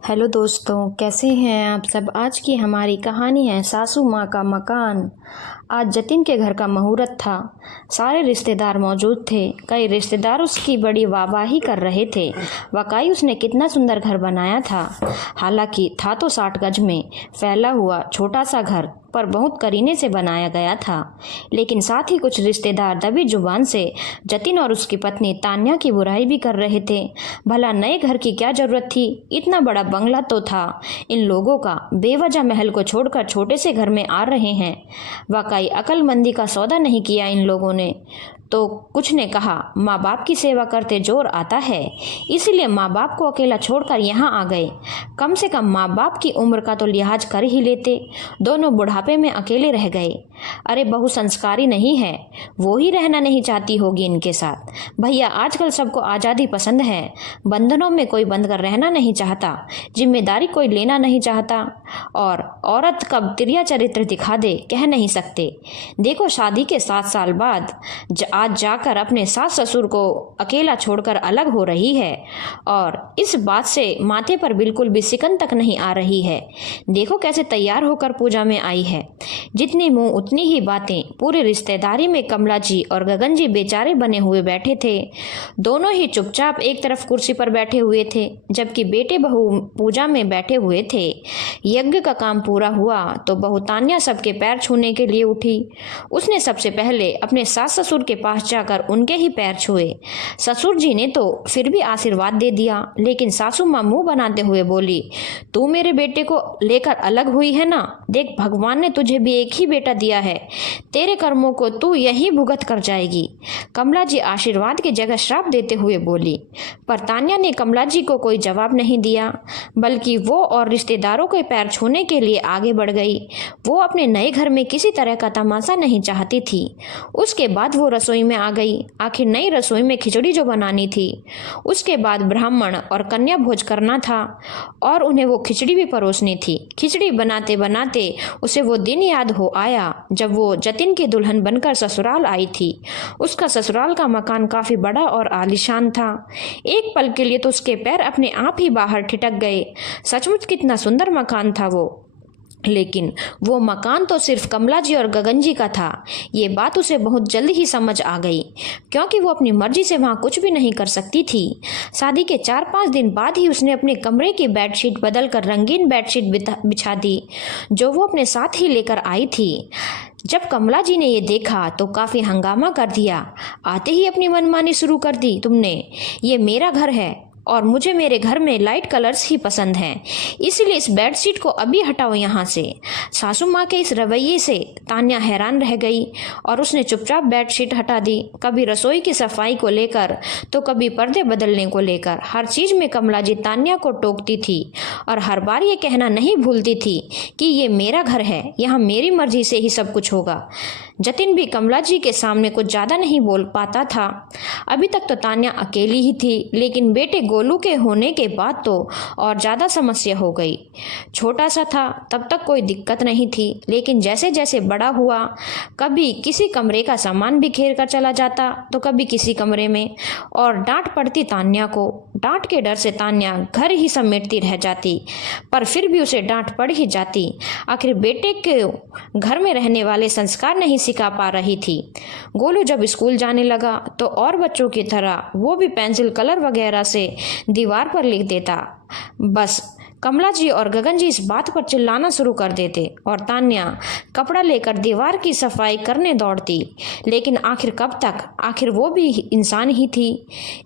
Hello दोस्तों, कैसे हैं आप सब। आज की हमारी कहानी है सासू माँ का मकान। आज जतिन के घर का मुहूर्त था। सारे रिश्तेदार मौजूद थे। कई रिश्तेदार उसकी बड़ी वाहवाही कर रहे थे। वाकई उसने कितना सुंदर घर बनाया था। हालांकि था तो 60 गज में फैला हुआ छोटा सा घर, पर बहुत करीने से बनाया गया था। लेकिन साथ ही कुछ रिश्तेदार दबी जुबान से जतिन और उसकी पत्नी तान्या की बुराई भी कर रहे थे। भला नए घर की क्या जरूरत थी, इतना बड़ा बंगला तो था इन लोगों का। बेवजह महल को छोड़कर छोटे से घर में आ रहे हैं। वाकई अक्लमंदी का सौदा नहीं किया इन लोगों ने। तो कुछ ने कहा, माँ बाप की सेवा करते जोर आता है, इसलिए माँ बाप को अकेला छोड़कर यहाँ आ गए। कम से कम माँ बाप की उम्र का तो लिहाज कर ही लेते। दोनों बुढ़ापे में अकेले रह गए। अरे बहू संस्कारी नहीं है, वो ही रहना नहीं चाहती होगी इनके साथ। भैया आजकल सबको आज़ादी पसंद है। बंधनों में कोई बंध कर रहना नहीं चाहता, जिम्मेदारी कोई लेना नहीं चाहता। और औरत कब तिरिया चरित्र दिखा दे कह नहीं सकते। देखो शादी के 7 साल बाद आज जाकर अपने सास ससुर को अकेला छोड़कर अलग हो रही है, और इस बात से माथे पर बिल्कुल भी सिकन तक नहीं आ रही है। देखो कैसे तैयार होकर पूजा में आई है। जितनी मुंह उतनी ही बातें। पूरे रिश्तेदारी में कमला जी और गगन जी बेचारे बने हुए बैठे थे। दोनों ही चुपचाप एक तरफ कुर्सी पर बैठे हुए थे, जबकि बेटे बहू पूजा में बैठे हुए थे। यज्ञ का काम पूरा हुआ तो बहू तान्या सबके पैर छूने के लिए उठी। उसने सबसे पहले अपने सास ससुर के पास जाकर उनके ही पैर छुए। ससुर जी ने तो फिर भी आशीर्वाद दे दिया, लेकिन सासू माँ मुंह बनाते हुए बोली, तू मेरे बेटे को लेकर अलग हुई है ना। देख भगवान ने तुझे भी एक ही बेटा दिया है, तेरे कर्मों को तू यही भुगत कर जाएगी। कमला जी आशीर्वाद की जगह श्राप देते हुए बोली। पर तान्या ने कमला जी को कोई जवाब नहीं दिया, बल्कि वो और रिश्तेदारों के पैर छूने के लिए आगे बढ़ गई। वो अपने नए घर में किसी तरह का तमाशा नहीं चाहती थी। उसके बाद वो रसोई में आ गई। आखिर नई रसोई में खिचड़ी जो बनानी थी, उसके बाद ब्राह्मण और कन्या भोज करना था, और उन्हें वो खिचड़ी भी परोसनी थी। खिचड़ी बनाते बनाते उसे वो दिन याद हो आया जब वो जतिन की दुल्हन बनकर ससुराल आई थी। उसका ससुराल का मकान काफी बड़ा और आलीशान था। एक पल के लिए तो उसके पैर अपने आप ही बाहर ठिठक गए। सचमुच कितना सुंदर मकान था वो। लेकिन वो मकान तो सिर्फ कमला जी और गगन जी का था। ये बात उसे बहुत जल्द ही समझ आ गई, क्योंकि वो अपनी मर्जी से वहाँ कुछ भी नहीं कर सकती थी। शादी के 4-5 दिन बाद ही उसने अपने कमरे की बेडशीट बदलकर रंगीन बेडशीट बिछा दी, जो वो अपने साथ ही लेकर आई थी। जब कमला जी ने ये देखा तो काफ़ी हंगामा कर दिया। आते ही अपनी मनमानी शुरू कर दी तुमने। ये मेरा घर है और मुझे मेरे घर में लाइट कलर्स ही पसंद हैं, इसलिए इस बेडशीट को अभी हटाओ यहाँ से। सासू माँ के इस रवैये से तान्या हैरान रह गई और उसने चुपचाप बेडशीट हटा दी। कभी रसोई की सफाई को लेकर तो कभी पर्दे बदलने को लेकर हर चीज़ में कमला जी तान्या को टोकती थी, और हर बार ये कहना नहीं भूलती थी कि ये मेरा घर है, यहाँ मेरी मर्जी से ही सब कुछ होगा। जतिन भी कमला जी के सामने कुछ ज़्यादा नहीं बोल पाता था। अभी तक तो तान्या अकेली ही थी, लेकिन बेटे गोलू के होने के बाद तो और ज़्यादा समस्या हो गई। छोटा सा था तब तक कोई दिक्कत नहीं थी, लेकिन जैसे जैसे बड़ा हुआ, कभी किसी कमरे का सामान बिखेर कर चला जाता तो कभी किसी कमरे में, और डांट पड़ती तान्या को। डांट के डर से तान्या घर ही समेटती रह जाती, पर फिर भी उसे डांट पड़ ही जाती। आखिर बेटे के घर में रहने वाले संस्कार नहीं सिखा पा रही थी। गोलू जब स्कूल जाने लगा तो और बच्चों की तरह वो भी पेंसिल कलर वगैरह से दीवार पर लिख देता। बस कमला जी और गगन जी इस बात पर चिल्लाना शुरू कर देते, और तान्या कपड़ा लेकर दीवार की सफाई करने दौड़ती। लेकिन आखिर कब तक, आखिर वो भी इंसान ही थी।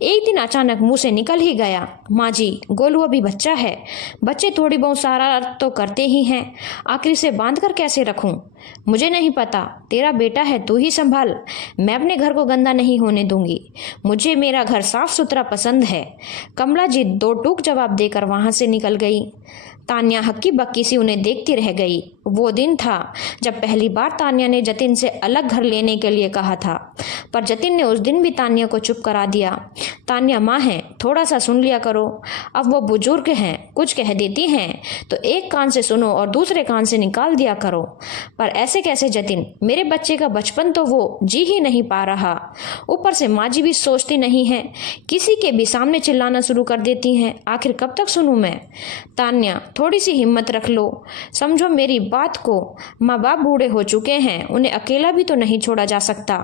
एक दिन अचानक मुंह से निकल ही गया, माँ जी गोलू अभी बच्चा है, बच्चे थोड़ी बहुत शरारत तो करते ही हैं, आखिर इसे बांध कर कैसे रखूं। मुझे नहीं पता, तेरा बेटा है, तू ही संभाल। मैं अपने घर को गंदा नहीं होने दूंगी, मुझे मेरा घर साफ सुथरा पसंद है। कमला जी 2 टूक जवाब देकर वहां से निकल गई। तान्या हक्की बक्की सी उन्हें देखती रह गई। वो दिन था जब पहली बार तान्या ने जतिन से अलग घर लेने के लिए कहा था, पर जतिन ने उस दिन भी तान्या को चुप करा दिया। तान्या माँ है, थोड़ा सा सुन लिया करो। अब वो बुजुर्ग हैं, कुछ कह देती हैं तो एक कान से सुनो और दूसरे कान से निकाल दिया करो। पर ऐसे कैसे जतिन, मेरे बच्चे का बचपन तो वो जी ही नहीं पा रहा। ऊपर से माँ जी भी सोचती नहीं है, किसी के भी सामने चिल्लाना शुरू कर देती हैं। आखिर कब तक सुनूं मैं? तान्या थोड़ी सी हिम्मत रख लो, समझो मेरी बात को। माँ बाप बूढ़े हो चुके हैं, उन्हें अकेला भी तो नहीं छोड़ा जा सकता।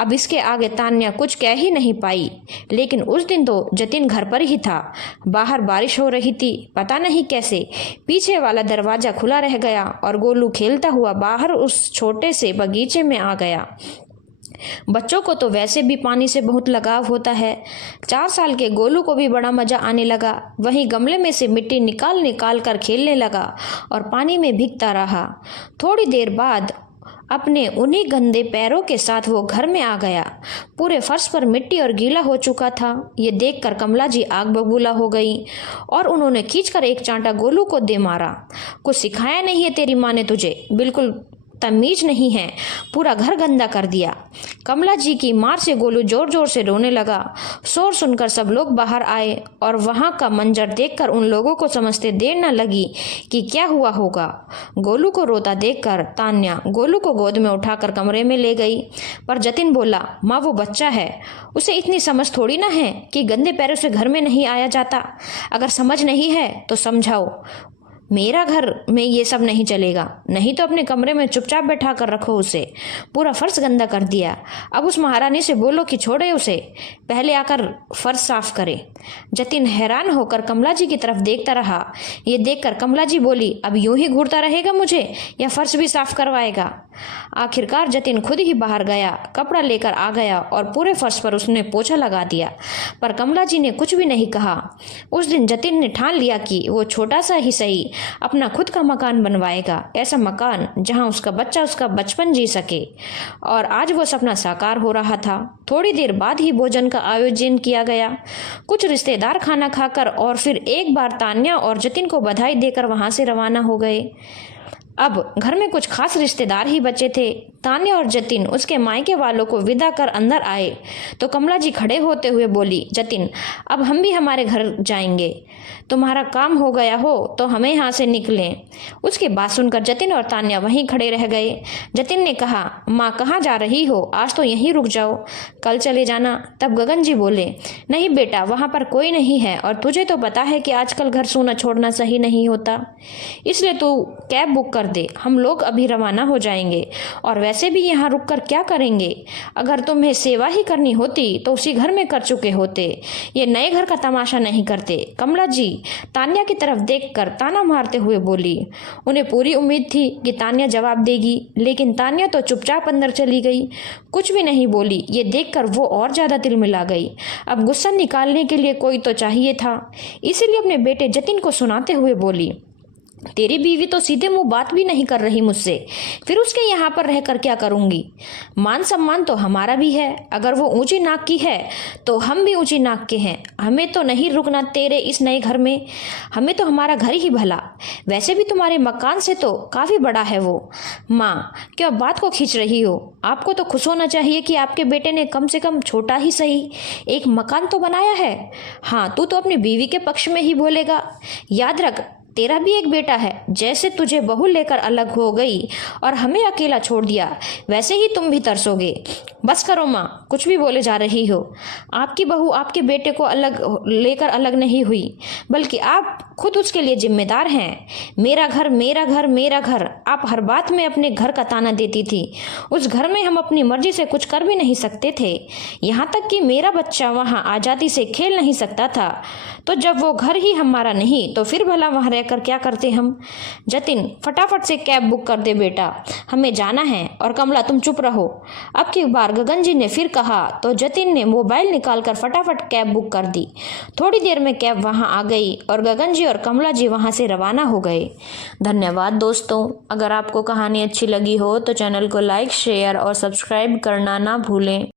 अब इसके आगे तान्या कुछ कह ही नहीं पाई। लेकिन उस दिन तो जतिन घर पर ही था। बाहर बारिश हो रही थी, पता नहीं कैसे पीछे वाला दरवाजा खुला रह गया और गोलू खेलता हुआ बाहर उस छोटे से बगीचे में आ गया। बच्चों को तो वैसे भी पानी से बहुत लगाव होता है। 4 साल के गोलू को भी बड़ा मजा आने लगा। वहीं गमले में से मिट्टी निकाल निकाल कर खेलने लगा और पानी में भीगता रहा। थोड़ी देर बाद अपने उन्हीं गंदे पैरों के साथ वो घर में आ गया। पूरे फर्श पर मिट्टी और गीला हो चुका था। ये देखकर कमला जी आग बबूला हो गई और उन्होंने खींचकर एक चांटा गोलू को दे मारा। कुछ सिखाया नहीं है तेरी माँ ने तुझे, बिल्कुल तमीज नहीं है, पूरा घर गंदा कर दिया। कमला जी की मार से गोलू जोर जोर से रोने लगा। शोर सुनकर सब लोग बाहर आए और वहां का मंजर देखकर उन लोगों को समझते देर न लगी कि क्या हुआ होगा। गोलू को रोता देखकर तान्या गोलू को गोद में उठाकर कमरे में ले गई। पर जतिन बोला, माँ वो बच्चा है, उसे इतनी समझ थोड़ी ना है कि गंदे पैरों से घर में नहीं आया जाता। अगर समझ नहीं है तो समझाओ, मेरा घर में ये सब नहीं चलेगा। नहीं तो अपने कमरे में चुपचाप बैठा कर रखो उसे। पूरा फर्श गंदा कर दिया। अब उस महारानी से बोलो कि छोड़े उसे, पहले आकर फर्श साफ करे। जतिन हैरान होकर कमला जी की तरफ देखता रहा। ये देखकर कमला जी बोली, अब यूं ही घूरता रहेगा मुझे या फर्श भी साफ करवाएगा? आखिरकार जतिन खुद ही बाहर गया, कपड़ा लेकर आ गया और पूरे फर्श पर उसने पोछा लगा दिया। पर कमला जी ने कुछ भी नहीं कहा। उस दिन जतिन ने ठान लिया कि वो छोटा सा ही सही अपना खुद का मकान बनवाएगा, ऐसा मकान जहां उसका बच्चा उसका बचपन जी सके। और आज वो सपना साकार हो रहा था। थोड़ी देर बाद ही भोजन का आयोजन किया गया। कुछ रिश्तेदार खाना खाकर और फिर एक बार तान्या और जतिन को बधाई देकर वहां से रवाना हो गए। अब घर में कुछ खास रिश्तेदार ही बचे थे। तान्या और जतिन उसके मायके वालों को विदा कर अंदर आए तो कमला जी खड़े होते हुए बोली, जतिन अब हम भी हमारे घर जाएंगे, तुम्हारा काम हो गया हो तो हमें यहाँ से निकलें। उसकी बात सुनकर जतिन और तान्या वहीं खड़े रह गए। जतिन ने कहा, माँ कहाँ जा रही हो? आज तो यहीं रुक जाओ, कल चले जाना। तब गगन जी बोले, नहीं बेटा, वहाँ पर कोई नहीं है और तुझे तो पता है कि आजकल घर सोना छोड़ना सही नहीं होता, इसलिए तू कैब बुक कर दे, हम लोग अभी रवाना हो जाएंगे। और वैसे भी यहाँ रुककर क्या करेंगे? अगर तुम्हें सेवा ही करनी होती तो उसी घर में कर चुके होते, ये नए घर का तमाशा नहीं करते। कमला जी तान्या की तरफ देखकर ताना मारते हुए बोली। उन्हें पूरी उम्मीद थी कि तान्या जवाब देगी, लेकिन तान्या तो चुपचाप अंदर चली गई, कुछ भी नहीं बोली। ये देखकर वो और ज्यादा तिलमिला गई। अब गुस्सा निकालने के लिए कोई तो चाहिए था, इसीलिए अपने बेटे जतिन को सुनाते हुए बोली, तेरी बीवी तो सीधे मुंह बात भी नहीं कर रही मुझसे, फिर उसके यहाँ पर रहकर क्या करूंगी? मान सम्मान तो हमारा भी है, अगर वो ऊंची नाक की है तो हम भी ऊंची नाक के हैं। हमें तो नहीं रुकना तेरे इस नए घर में, हमें तो हमारा घर ही भला। वैसे भी तुम्हारे मकान से तो काफी बड़ा है वो। माँ क्यों बात को खींच रही हो? आपको तो खुश होना चाहिए कि आपके बेटे ने कम से कम छोटा ही सही एक मकान तो बनाया है। हाँ, तू तो अपनी बीवी के पक्ष में ही बोलेगा। याद रख, तेरा भी एक बेटा है। जैसे तुझे बहू लेकर अलग हो गई और हमें अकेला छोड़ दिया, वैसे ही तुम भी तरसोगे। बस करो माँ, कुछ भी बोले जा रही हो। आपकी बहू आपके बेटे को अलग लेकर अलग नहीं हुई, बल्कि आप खुद उसके लिए जिम्मेदार हैं। मेरा घर मेरा घर मेरा घर, आप हर बात में अपने घर का ताना देती थी। उस घर में हम अपनी मर्जी से कुछ कर भी नहीं सकते थे, यहाँ तक कि मेरा बच्चा वहाँ आज़ादी से खेल नहीं सकता था। तो जब वो घर ही हमारा नहीं तो फिर भला वहाँ रहकर क्या करते हम? जतिन फटाफट से कैब बुक कर दे बेटा, हमें जाना है। और कमला तुम चुप रहो। अब की बार गगन जी ने फिर कहा तो जतिन ने मोबाइल निकालकर फटाफट कैब बुक कर दी। थोड़ी देर में कैब वहां आ गई और गगन जी और कमला जी वहां से रवाना हो गए। धन्यवाद दोस्तों। अगर आपको कहानी अच्छी लगी हो तो चैनल को लाइक, शेयर और सब्सक्राइब करना ना भूलें।